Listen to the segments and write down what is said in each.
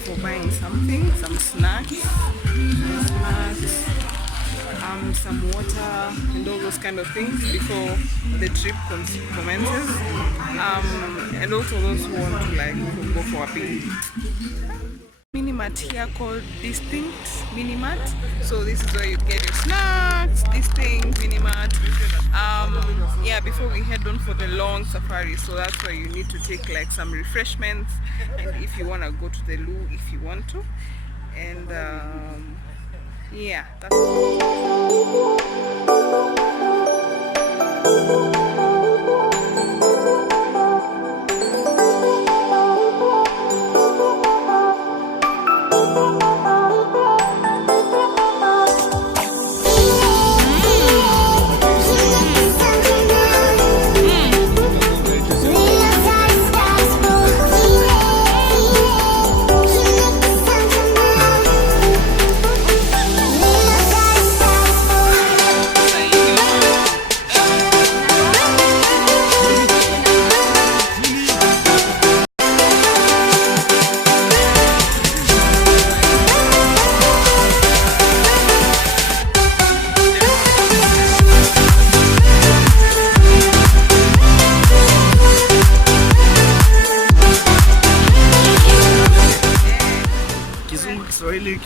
for buying something, some snacks, some water and all those kind of things before the trip commences. And also those who want to like go for a picnic. Mini mart here called Distinct Mini Mart. So this is where you get your snacks, Distinct Mini Mart. Yeah, before we head on for the long safari, so that's where you need to take like some refreshments, and if you want to go to the loo if you want to, and yeah, that's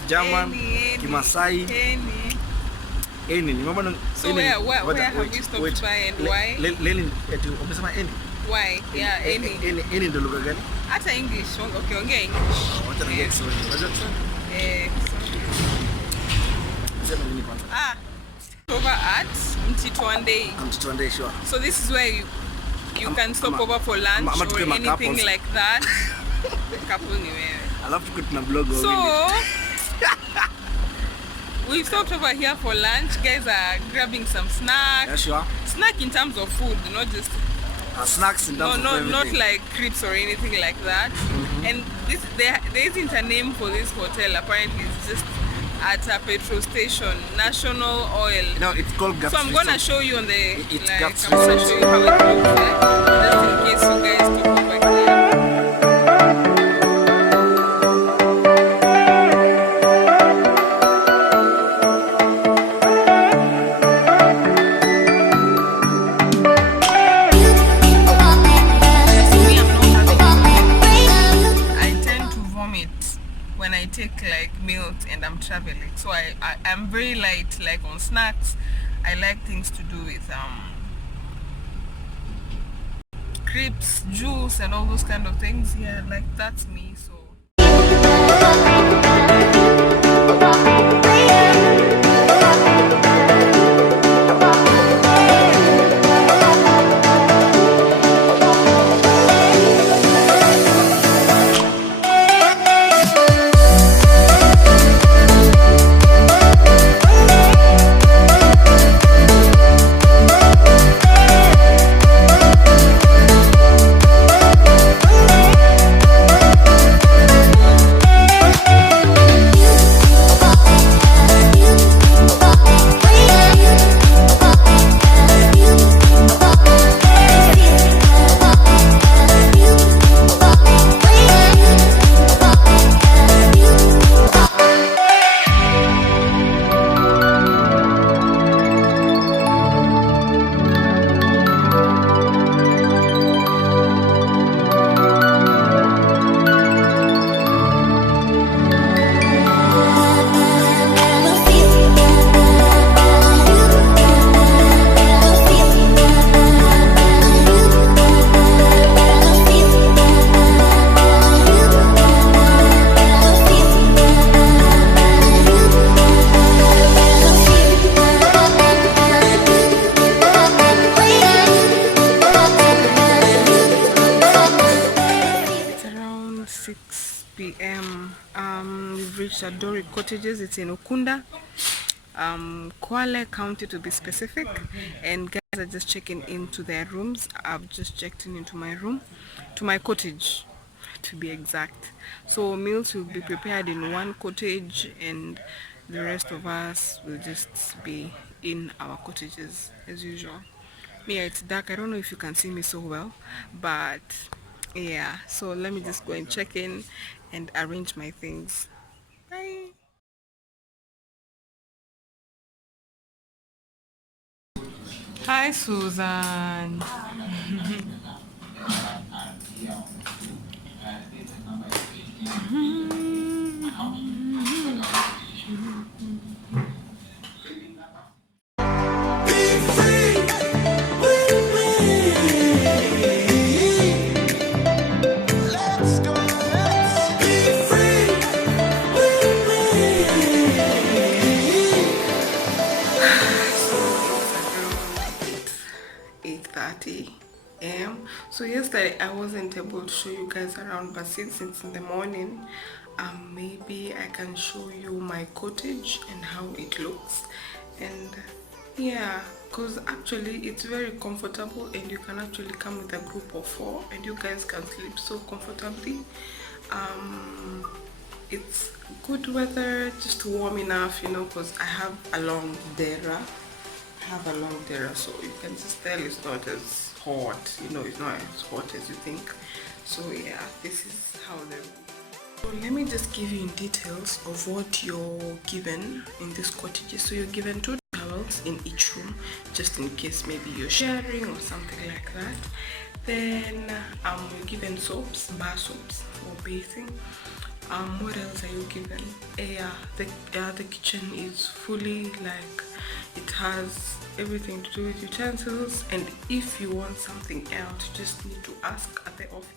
German, Kimasai, any. So where have we stopped by and why? Why? Yeah, Any ndo lugha gani? Hata English, okay, ongea English. Wacha niongee Kiswahili. Over at Mtitwandei. Sure. So this is where you can stop over for lunch or anything like that. Couple ni wewe. Alafu tuko tuna vlog. So we've stopped over here for lunch. Guys are grabbing some snacks. Yeah, sure. Snack in terms of food, not just snacks in terms of everything. Not like crepes or anything like that. And there isn't a name for this hotel. Apparently, it's just at a petrol station, National Oil. No, it's called gas. So I'm gonna show you on the. It's like, gas. I'm gonna show you how it looks like, just in case you guys stop over here. Take like meals and I'm traveling, so I'm very light like on snacks. I like things to do with crepes, juice and all those kind of things. Yeah, like that's me. So we've reached at Dorric Cottages. It's in Ukunda, Kwale County to be specific, and guys are just checking into their rooms. I've just checked into my room, to my cottage to be exact. So meals will be prepared in one cottage and the rest of us will just be in our cottages as usual. Yeah, it's dark. I don't know if you can see me so well, but yeah, so let me just go and check in and arrange my things. Bye. Hi, Susan. So yesterday I wasn't able to show you guys around, but since it's in the morning, maybe I can show you my cottage and how it looks. And yeah, because actually it's very comfortable, and you can actually come with a group of 4 and you guys can sleep so comfortably. It's good weather, just warm enough, you know, because I have a long dera. So you can just tell it's not as hot, you know, it's not as hot as you think. So yeah, this is how they. So let me just give you in details of what you're given in this cottage. So you're given 2 towels in each room, just in case maybe you're sharing or something like that. Then you're given soaps, bar soaps for bathing. What else are you given? Yeah, the kitchen is fully, like, it has everything to do with utensils, and if you want something else, you just need to ask at the office.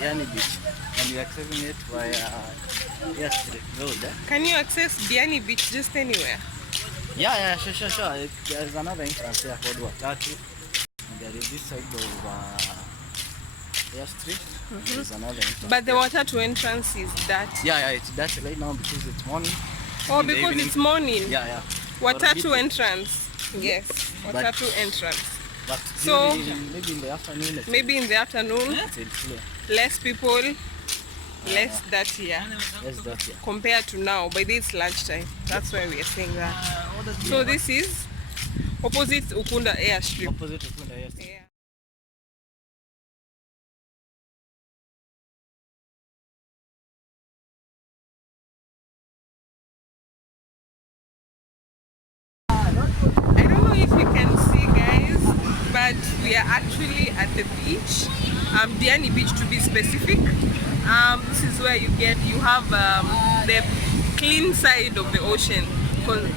Diani Beach, and you're accessing it via road. Can you access Diani Beach just anywhere? Yeah, sure. There's another entrance there called Watatu, and there is this side of Street. There's another entrance. But the Watatu entrance is that. Yeah, it's that right now because it's morning. Oh, because it's morning. Yeah. Watatu entrance. Yes, Watatu entrance. But so maybe in the afternoon. Maybe in the afternoon. Less people, less dirty, yeah. Less dirty. Compared to now, by this lunchtime. That's why we are saying that. So this is opposite Ukunda Airstrip. Opposite Ukunda Airstrip. Yeah. I don't know if you can see, guys, but we are actually at the beach, Diani Beach to be specific. This is where you have the clean side of the ocean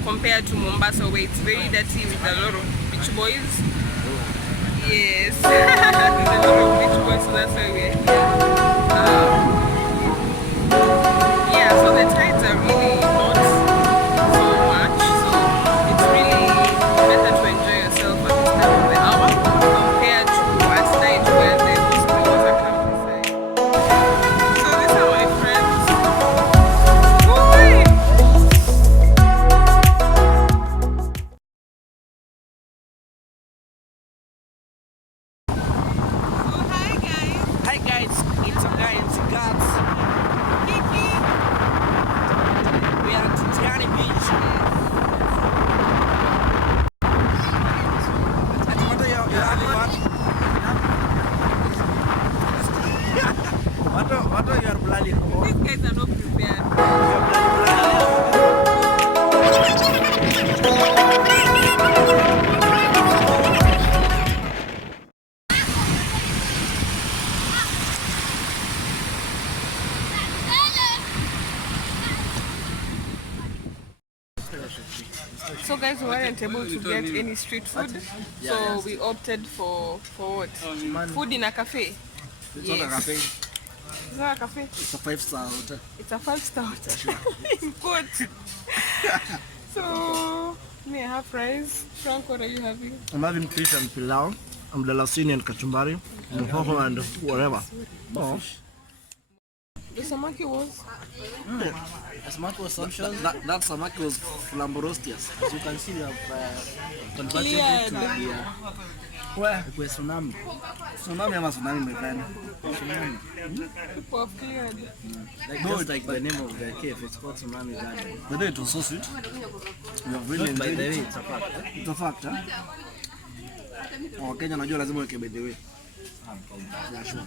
compared to Mombasa, where it's very dirty with a lot of beach boys. Yes, there's a lot of beach boys, so that's why we're here. Yeah, so the tides are really not so much, so it's really better to enjoy yourself at this time of the hour compared to at night where the water comes inside. So these are my friends. Hi guys, it's a guy and cigar. weren't able to get any street food, so we opted for what? Food in a cafe. It's not a cafe. It's not a cafe. It's a 5-star hotel. It's a 5-star hotel. In quotes. So, me, I have fries. Frank, what are you having? I'm having fish and pilau, and lasini and kachumbari, and hoho and whatever. Oh. The samaki was? The samaki was sumptuous. That samaki was flamborosious. As you can see, we have converted it to the Where? tsunami. Tsunami ama tsunami, my friend. Tsunami. People have cleared. Just like the name of the cave, it's called Tsunami Garden. The day it was so sweet. We have really By enjoyed the way, it. it's a fact. It's a fact, huh? Wakenya najua lazima weke by the way. Yeah, sure.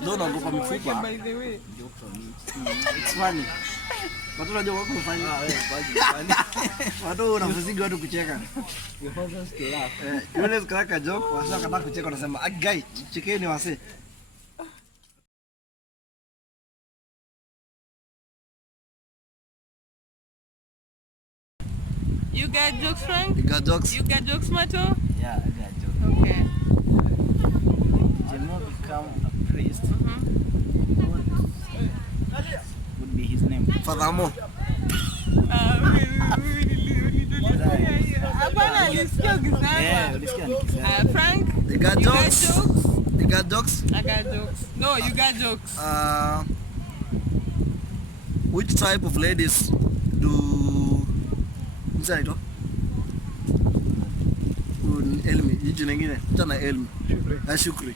Ndio naogopa mifupa. By the way. It's funny. Watu unajua wako funny. Watu unafuzinga watu kucheka. You want us to laugh. Yule skraka joke, wasa kataka kucheka wanasema, "Ah guy, chekeni wase." You got jokes, Frank? You got jokes? You got jokes, Mato? Yeah, I got you. Okay. Jemo become a priest. What would be his name? Furthermore. Yeah, ulisikia nikisema. Frank, You got you got jokes? jokes? You got jokes? I got jokes. No, you got jokes. Which type of ladies do Msaito? Elmi, jiji lingine. Tana Elmi. Shukri.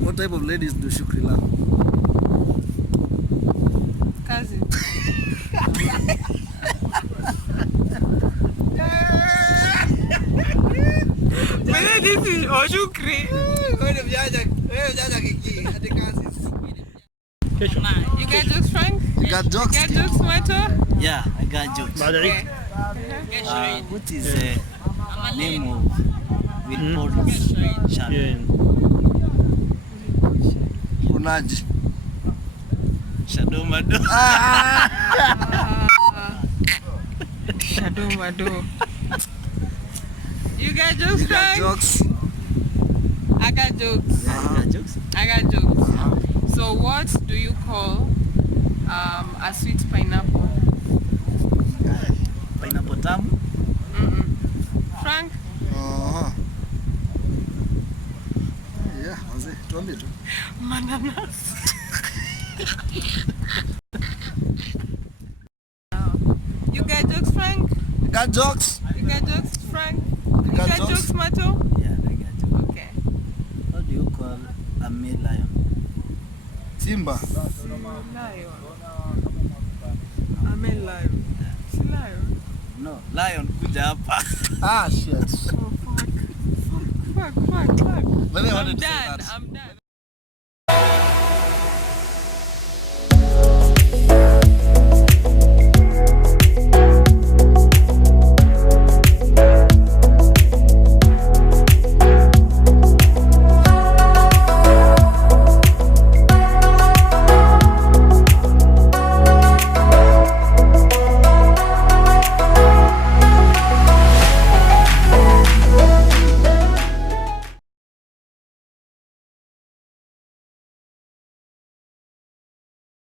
What type of ladies do Shukri love? Cousin. Whether this is Oshukri. You got jokes, Frank? You got jokes? You got jokes, Mato? Yeah, I got jokes. Okay. What is the name of Will Paul's channel? Unaji. Shadow Mado. Shadow Mado. You got jokes, You got Frank? jokes? I got jokes. I got jokes. I got jokes. So what do you call a sweet pineapple? Pineapple tamu. Frank? Yeah, wazee, tuambie tu. Mananas. You got jokes, Frank? You got jokes? You got jokes, Frank? You You got got jokes? jokes, Mato? Yeah, I got jokes. Okay. How do you call a male lion? Simba. Lion. I'm a lion. It's a lion. No, lion kuja hapa. Shit. Oh, fuck. But they I'm wanted to say done. that. I'm done.